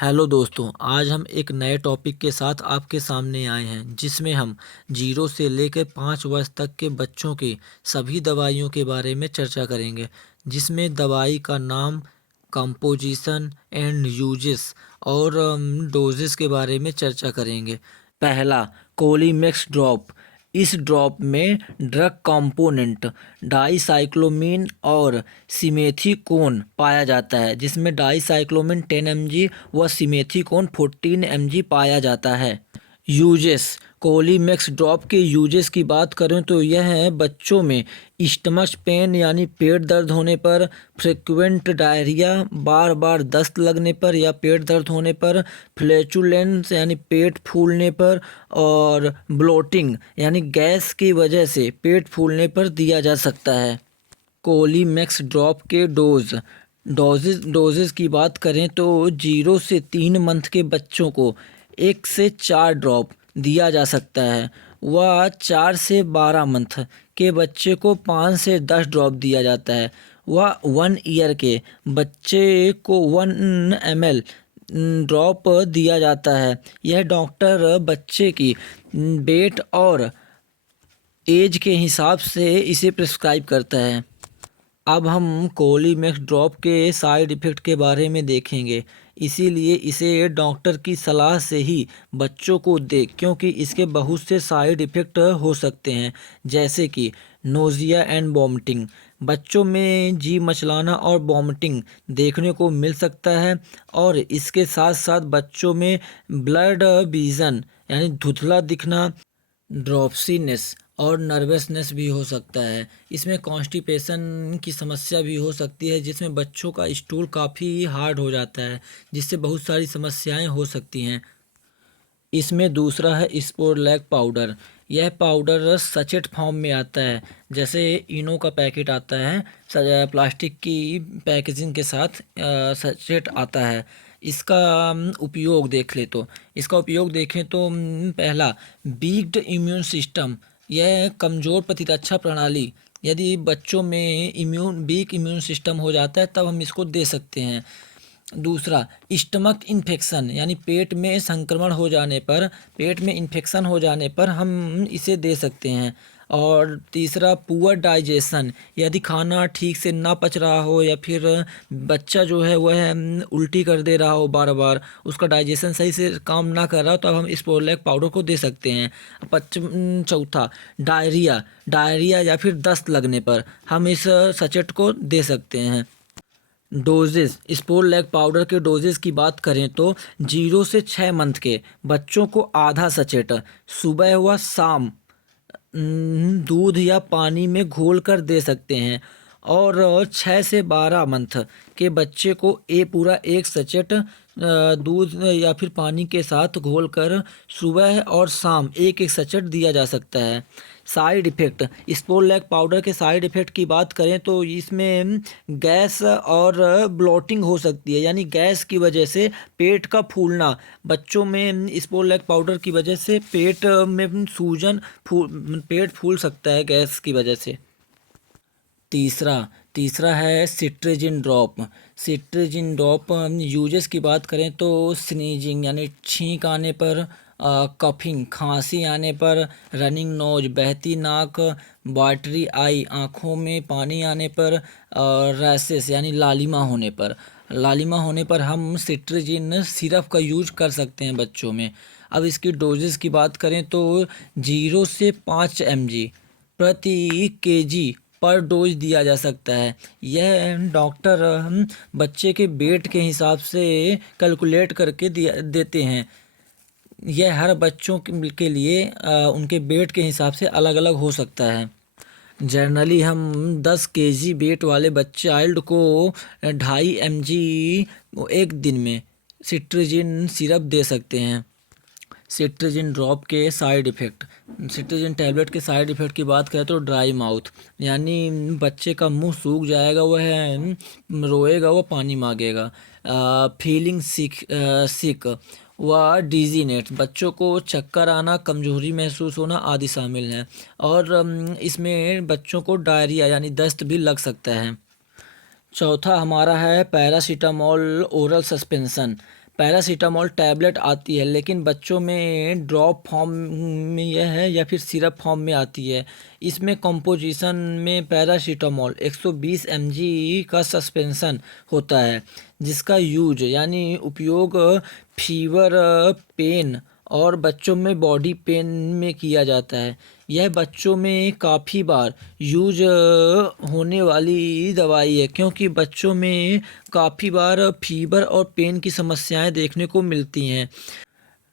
Hello दोस्तों, आज हम एक नए टॉपिक के साथ आपके सामने आए हैं जिसमें हम 0 से लेकर 5 वर्ष तक के बच्चों की सभी दवाइयों के बारे में चर्चा करेंगे। जिसमें दवाई का नाम, कंपोजिशन एंड यूजेस और डोजेस के बारे में चर्चा करेंगे। पहला, कोलीमेक्स ड्रॉप। इस ड्रॉप में ड्रग कंपोनेंट डाईसाइक्लोमीन और सिमेथिकोन पाया जाता है, जिसमें डाईसाइक्लोमीन 10 mg व सिमेथिकोन 14 mg पाया जाता है। यूजेस। कोलीमेक्स ड्रॉप के यूजेस की बात करें तो यह है बच्चों में स्टमक पेन यानी पेट दर्द होने पर, फ्रिक्वेंट डायरिया बार बार दस्त लगने पर या पेट दर्द होने पर, फ्लैचुलेंस यानी पेट फूलने पर, और ब्लोटिंग यानी गैस की वजह से पेट फूलने पर दिया जा सकता है। कोलीमेक्स ड्रॉप के डोजेस की बात करें तो 0 से 3 मंथ के बच्चों को 1 से 4 ड्रॉप दिया जा सकता है व 4 से 12 मंथ के बच्चे को 5 से 10 ड्रॉप दिया जाता है व 1 ईयर के बच्चे को 1 ml ड्रॉप दिया जाता है। यह डॉक्टर बच्चे की वेट और एज के हिसाब से इसे प्रिस्क्राइब करता है। अब हम कोलीमेक्स ड्रॉप के साइड इफ़ेक्ट के बारे में देखेंगे, इसीलिए इसे डॉक्टर की सलाह से ही बच्चों को दें, क्योंकि इसके बहुत से साइड इफ़ेक्ट हो सकते हैं, जैसे कि नोज़िया एंड वॉमिटिंग। बच्चों में जी मचलाना और वॉमिटिंग देखने को मिल सकता है और इसके साथ साथ बच्चों में ब्लड विज़न यानी धुंधला दिखना, ड्रॉप्सीनेस और नर्वसनेस भी हो सकता है। इसमें कॉन्स्टिपेशन की समस्या भी हो सकती है, जिसमें बच्चों का स्टूल काफ़ी हार्ड हो जाता है, जिससे बहुत सारी समस्याएं हो सकती हैं। इसमें दूसरा है स्पोरलैक पाउडर। यह पाउडर सचेट फॉर्म में आता है, जैसे इनो का पैकेट आता है प्लास्टिक की पैकेजिंग के साथ सचेट आता है। इसका उपयोग देख ले तो इसका उपयोग देखें तो पहला, वीक्ड इम्यून सिस्टम। यह कमज़ोर प्रतिरक्षा प्रणाली, यदि बच्चों में वीक इम्यून सिस्टम हो जाता है तब हम इसको दे सकते हैं। दूसरा, स्टमक इन्फेक्शन यानी पेट में संक्रमण हो जाने पर, पेट में इन्फेक्शन हो जाने पर हम इसे दे सकते हैं। और तीसरा, पुअर डाइजेशन। यदि खाना ठीक से ना पच रहा हो या फिर बच्चा जो है वह उल्टी कर दे रहा हो बार बार, उसका डाइजेशन सही से काम ना कर रहा हो, तब हम स्पोरलैक पाउडर को दे सकते हैं। चौथा, डायरिया या फिर दस्त लगने पर हम इस सचेट को दे सकते हैं। डोजेस। स्पोरलैक पाउडर के डोजेस की बात करें तो 0 से 6 मंथ के बच्चों को आधा सचेट सुबह व शाम दूध या पानी में घोल कर दे सकते हैं, और 6 से 12 मंथ के बच्चे को पूरा एक सचेट दूध या फिर पानी के साथ घोलकर सुबह और शाम एक एक सचेट दिया जा सकता है। Side effect. स्पोरलैक पाउडर के साइड इफ़ेक्ट की बात करें तो इसमें गैस और ब्लोटिंग हो सकती है, यानी गैस की वजह से पेट का फूलना। बच्चों में स्पोरलैक पाउडर की वजह से पेट में सूजन, पेट फूल सकता है गैस की वजह से। तीसरा तीसरा है cetirizine drop. Cetirizine drop uses की बात करें तो स्नीजिंग यानी छींक आने पर, कफिंग खांसी आने पर, रनिंग नोज बहती नाक, वाटरी आई आँखों में पानी आने पर, और रैसेस यानी लालिमा होने पर हम सिट्राजिन सिरप का यूज कर सकते हैं बच्चों में। अब इसकी डोजेस की बात करें तो 0 से 5 mg प्रति केजी पर डोज दिया जा सकता है। यह डॉक्टर बच्चे के वेट के हिसाब से कैलकुलेट करके देते हैं। यह हर बच्चों के लिए उनके वेट के हिसाब से अलग अलग हो सकता है। जनरली हम 10 केजी वेट वाले चाइल्ड को 2.5 mg एक दिन में सिट्राजिन सिरप दे सकते हैं। सिट्राजिन ड्रॉप के साइड इफ़ेक्ट। सिट्राजिन टैबलेट के साइड इफ़ेक्ट की बात करें तो ड्राई माउथ, यानी बच्चे का मुंह सूख जाएगा, वह रोएगा, वह पानी मांगेगा। फीलिंग सिक व डिजीनेट, बच्चों को चक्कर आना, कमजोरी महसूस होना आदि शामिल हैं। और इसमें बच्चों को डायरिया यानी दस्त भी लग सकता है। चौथा हमारा है paracetamol oral suspension. Paracetamol tablet आती है, लेकिन बच्चों में ड्रॉप फॉर्म में यह है या फिर सिरप फॉर्म में आती है। इसमें कंपोजिशन में पैरासीटामोल 120 mg का सस्पेंशन होता है, जिसका यूज यानी उपयोग फीवर, पेन और बच्चों में बॉडी पेन में किया जाता है। यह बच्चों में काफ़ी बार यूज होने वाली दवाई है, क्योंकि बच्चों में काफ़ी बार फीवर और पेन की समस्याएं देखने को मिलती हैं।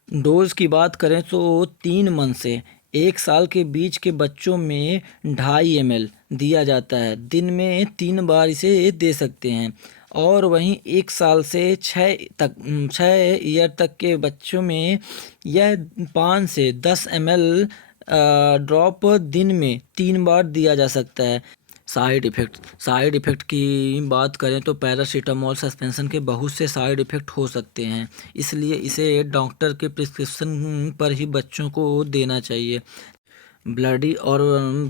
डोज की बात करें तो 3 मंथ से 1 साल के बीच के बच्चों में 2.5 ml दिया जाता है। दिन में 3 बार इसे दे सकते हैं। और वहीं 1 साल से 6 ईयर तक के बच्चों में यह 5 से 10 ml ड्रॉप दिन में 3 बार दिया जा सकता है। साइड इफ़ेक्ट की बात करें तो पैरासीटामोल सस्पेंशन के बहुत से साइड इफ़ेक्ट हो सकते हैं, इसलिए इसे डॉक्टर के प्रिस्क्रिप्शन पर ही बच्चों को देना चाहिए। ब्लडी और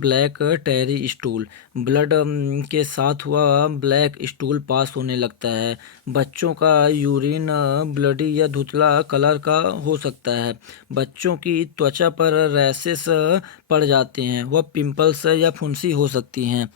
ब्लैक टेरी स्टूल, ब्लड के साथ हुआ ब्लैक स्टूल पास होने लगता है। बच्चों का यूरिन ब्लडी या धुंधला कलर का हो सकता है। बच्चों की त्वचा पर रैशेस पड़ जाते हैं, वह पिंपल्स या फुंसी हो सकती हैं।